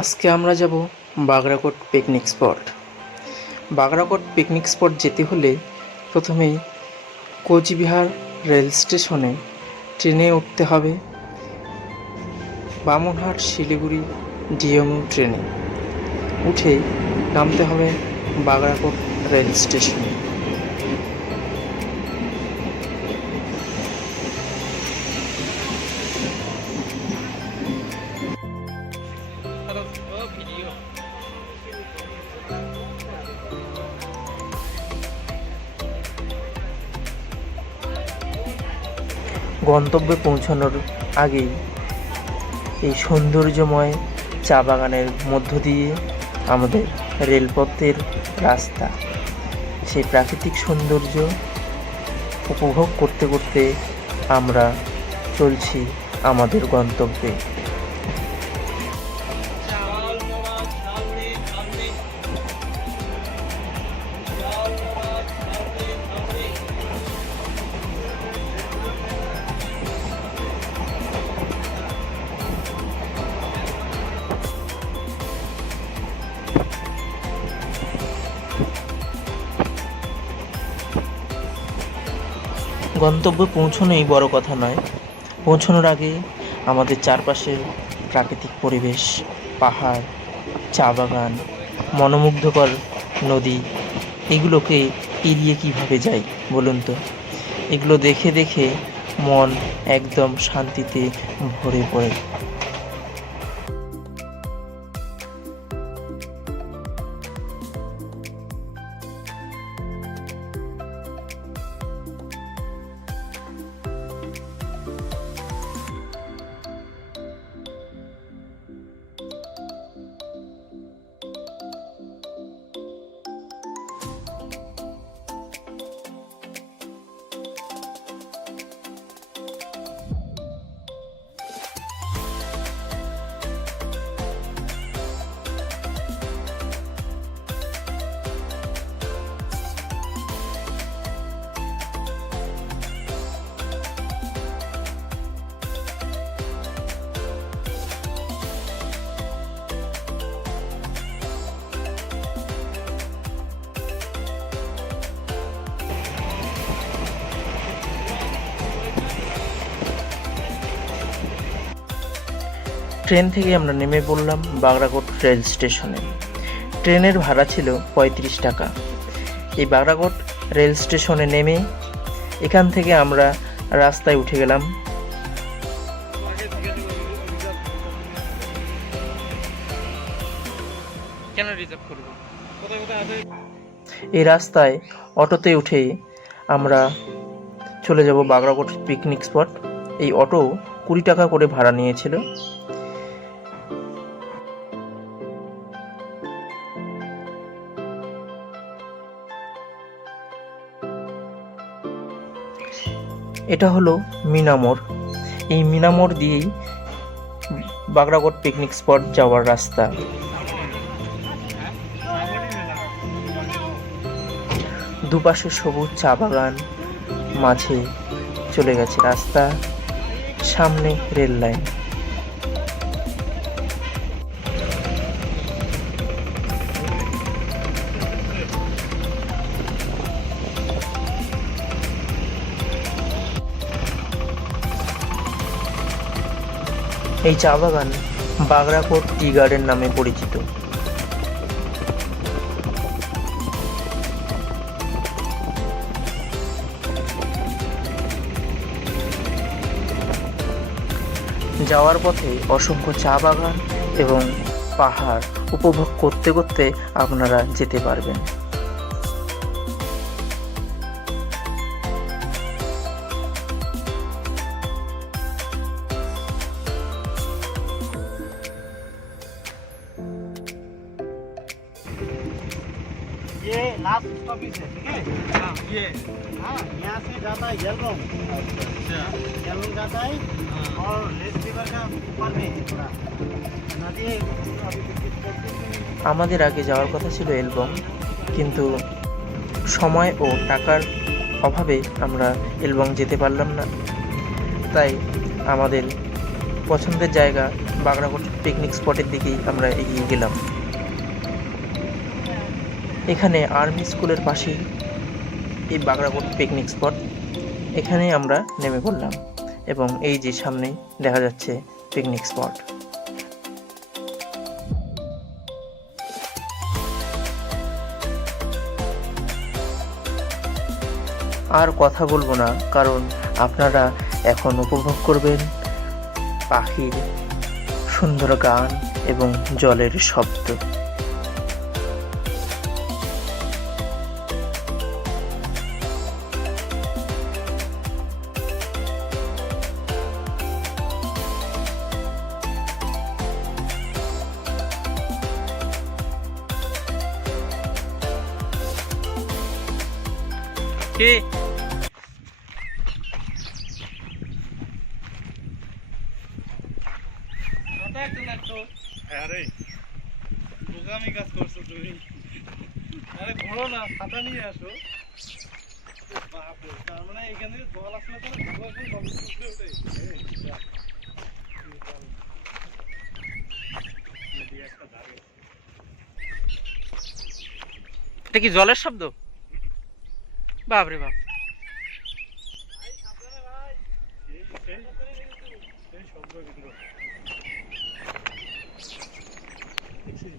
আজকে আমরা যাব Bagrakot picnic spot. Bagrakot picnic spot যেতে হলে প্রথমেই কোচবিহার রেল স্টেশনে ট্রেনে উঠতে হবে, বামনহাট শিলিগুড়ি ডিএমইউ ট্রেনে উঠে নামতে হবে বাগরাকোট রেল স্টেশনে। গন্তব্যে পৌঁছানোর আগেই এই সৌন্দর্যময় চা বাগানের মধ্য দিয়ে আমাদের রেলপথের রাস্তা, সেই প্রাকৃতিক সৌন্দর্য উপভোগ করতে করতে আমরা চলছি আমাদের গন্তব্যে। গন্তব্যে পৌঁছানোই বড় কথা নয়, পৌঁছানোর আগে আমাদের চারপাশের প্রাকৃতিক পরিবেশ, পাহাড়, চা বাগান, মনোমুগ্ধকর নদী, এগুলোকে এড়িয়ে কীভাবে যাই বলুন তো? এগুলো দেখে দেখে মন একদম শান্তিতে ভরে পড়ে। ট্রেন থেকে আমরা নেমে পড়লাম বাগরাকোট রেল স্টেশনে। ট্রেনের ভাড়া ছিল ৩৫ টাকা। এই বাগরাকোট রেল স্টেশনে নেমে এখান থেকে আমরা রাস্তায় উঠে গেলাম। এই রাস্তায় অটোতে উঠে আমরা চলে যাব বাগরাকোট পিকনিক স্পট। এই অটো ২০ টাকা করে ভাড়া নিয়েছিল। এটা হলো মিনামোড়। এই মিনামোড় দিয়েই বাগরাকোট পিকনিক স্পট যাওয়ার রাস্তা। দুপাশে সবুজ চা বাগান, মাঝে চলে গেছে রাস্তা, সামনে রেল লাইন। এই চা বাগান বাগরাকোট টি গার্ডেন নামে পরিচিত। যাওয়ার পথে অসংখ্য চা বাগান এবং পাহাড় উপভোগ করতে করতে আপনারা যেতে পারবেন। ये लास्ट स्टॉपेज है, ठीक है? हाँ, ये हाँ, यहाँ से जाता है येलबम। अच्छा, येलबम जाता है और लेस रिवर का ऊपर में है थोड़ा नदी है। আমাদের আগে যাওয়ার কথা ছিল এলবম, কিন্তু সময় ও টাকার অভাবে আমরা এলবম যেতে পারলাম না। তাই আমাদের পছন্দের জায়গা বাগড়াকোট পিকনিক স্পটের দিকেই আমরা এগিয়ে গেলাম। এখানে আর্মি স্কুলের পাশেই এই বাগড়াকোট পিকনিক স্পট। এখানেই আমরা নেমে পড়লাম এবং এই যে সামনেই দেখা যাচ্ছে পিকনিক স্পট। আর কথা বলবো না, কারণ আপনারা এখন উপভোগ করবেন পাখির সুন্দর গান এবং জলের শব্দ। কি আরে বোকামি কাজ করছো তুমি। আরে ঘোরো না, ছাতা নিয়ে আসো। বাপরে, তার মানে এখানে জল আসলে তো ভালো একদম জল উঠে ওঠে। এটা কি জলের শব্দ? বাপরে বাপ।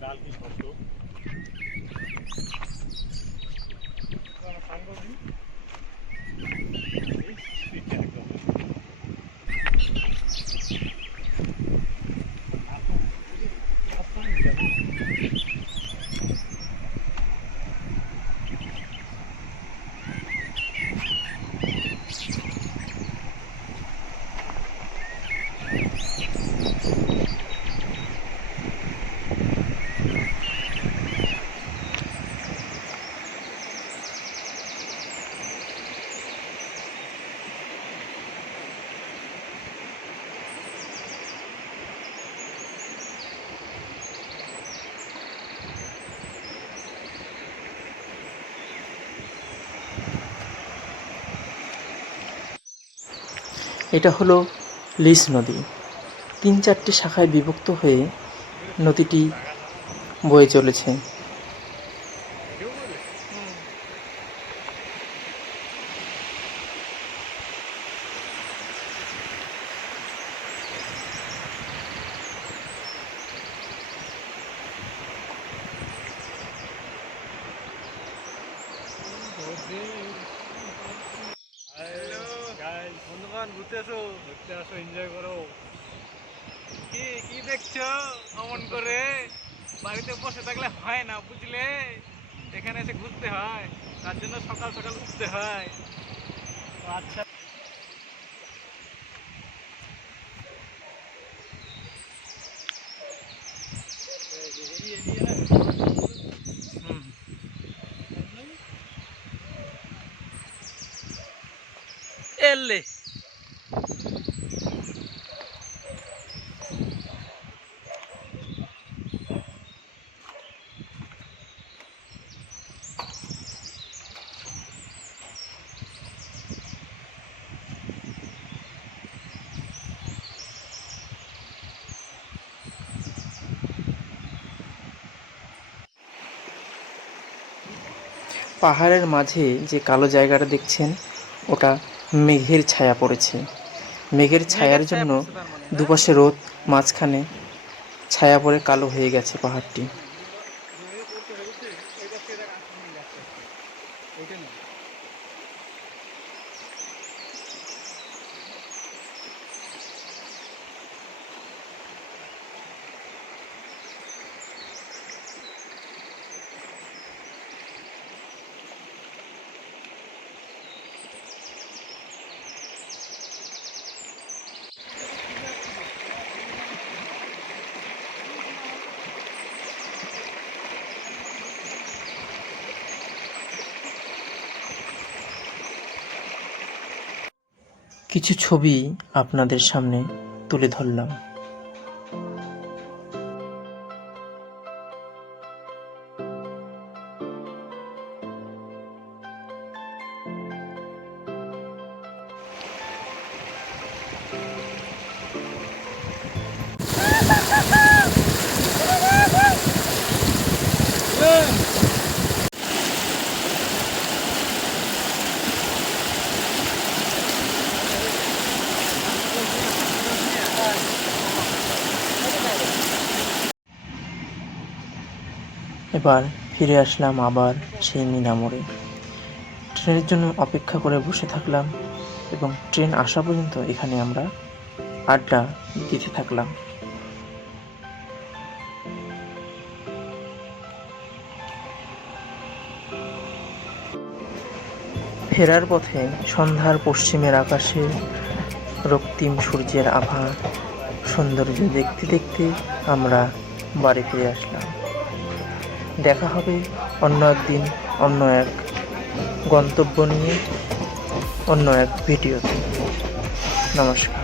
ডাল কি শব্দ? এটা হলো লিস নদী। 3-4টি শাখায় বিভক্ত হয়ে নদীটি বয়ে চলেছে। বন্ধুগণ, ঘুরতে আসো, এনজয় করো। কি কি দেখছো অমন করে? বাড়িতে বসে থাকলে হয় না, বুঝলে? এখানে এসে ঘুরতে হয়, তার জন্য সকাল সকাল উঠতে হয়। আচ্ছা, এলে পাহাড়ের মাঝে যে কালো জায়গাটা দেখছেন, ওটা মেঘের ছায়া পড়েছে। মেঘের ছায়ার জন্য দুপাশে রোদ, মাঝখানে ছায়া পড়ে কালো হয়ে গেছে পাহাড়টি। কিছু ছবি আপনাদের সামনে তুলে ধরলাম। এবার ফিরে আসলাম আবার সেই মিনামোড়ে। ট্রেনের জন্য অপেক্ষা করে বসে থাকলাম এবং ট্রেন আসা পর্যন্ত এখানে আমরা আড্ডা দিতে থাকলাম। ফেরার পথে সন্ধ্যার পশ্চিমের আকাশে রক্তিম সূর্যের আভা সৌন্দর্য দেখতে দেখতে আমরা বাড়ি ফিরে আসলাম। দেখা হবে অন্য একদিন, অন্য এক গন্তব্য নিয়ে, অন্য এক ভিডিওতে। নমস্কার।